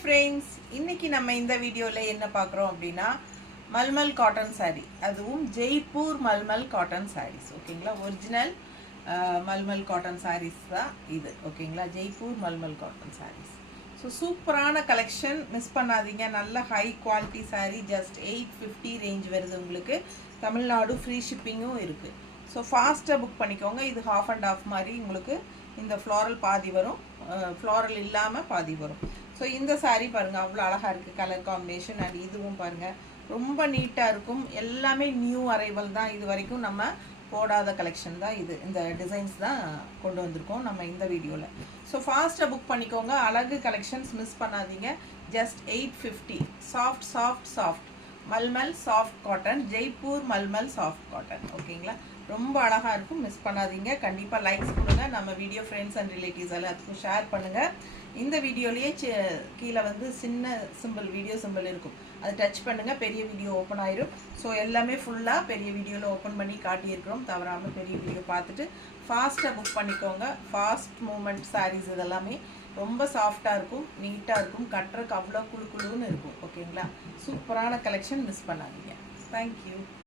Friends, இன்னைக்கு நம்ம இந்த வீடியோவில் என்ன பார்க்குறோம் அப்படின்னா மல்மல் காட்டன் சாரீ, அதுவும் ஜெய்ப்பூர் மல்மல் காட்டன் சாரீஸ். ஓகேங்களா, ஒரிஜினல் மல்மல் காட்டன் சாரீஸ் தான் இது. ஓகேங்களா, ஜெய்ப்பூர் மல்மல் காட்டன் சாரீஸ். ஸோ சூப்பரான கலெக்ஷன், மிஸ் பண்ணாதீங்க. நல்ல high quality sari, just 850 range வருது உங்களுக்கு. தமிழ்நாடு ஃப்ரீ ஷிப்பிங்கும் இருக்குது. ஸோ ஃபாஸ்ட்டாக புக் பண்ணிக்கோங்க. இது ஹாஃப் அண்ட் ஆஃப் மாதிரி உங்களுக்கு இந்த ஃப்ளாரல் பாதி வரும், ஃப்ளாரல் இல்லாமல் பாதி வரும். ஸோ இந்த சாரீ பாருங்கள், அவ்வளோ அழகாக இருக்குது கலர் காம்பினேஷன். அண்ட் இதுவும் பாருங்கள், ரொம்ப நீட்டாக இருக்கும். எல்லாமே நியூ அரைவல் தான், இது வரைக்கும் நம்ம போடாத கலெக்ஷன் தான் இது. இந்த டிசைன்ஸ் தான் கொண்டு வந்திருக்கோம் நம்ம இந்த வீடியோவில். ஸோ ஃபாஸ்ட்டாக புக் பண்ணிக்கோங்க. அழகு கலெக்ஷன்ஸ் மிஸ் பண்ணாதீங்க. Just 850. Soft soft soft mulmul soft cotton, Jaipur mulmul soft cotton. ஓகேங்களா, ரொம்ப அழகாக இருக்கும், மிஸ் பண்ணாதீங்க. கண்டிப்பாக லைக்ஸ் கொடுங்க. நம்ம வீடியோ ஃப்ரெண்ட்ஸ் அண்ட் ரிலேட்டிவ்ஸ் எல்லாத்துக்கும் ஷேர் பண்ணுங்கள். இந்த வீடியோலேயே கீழே வந்து சின்ன சிம்பிள், வீடியோ சிம்பிள் இருக்கும், அது டச் பண்ணுங்கள், பெரிய வீடியோ ஓப்பன் ஆயிரும். ஸோ எல்லாமே ஃபுல்லாக பெரிய வீடியோவில் ஓப்பன் பண்ணி காட்டியிருக்கிறோம். தவறாமல் பெரிய வீடியோ பார்த்துட்டு ஃபாஸ்ட்டாக புக் பண்ணிக்கோங்க. ஃபாஸ்ட் மூமெண்ட் சாரீஸ் இதெல்லாமே ரொம்ப சாஃப்டாக இருக்கும், நீட்டாக இருக்கும், கட்டுறதுக்கு அவ்வளோ குழு குழுன்னு இருக்கும். ஓகேங்களா, சூப்பரான கலெக்ஷன், மிஸ் பண்ணாதீங்க. தேங்க்யூ.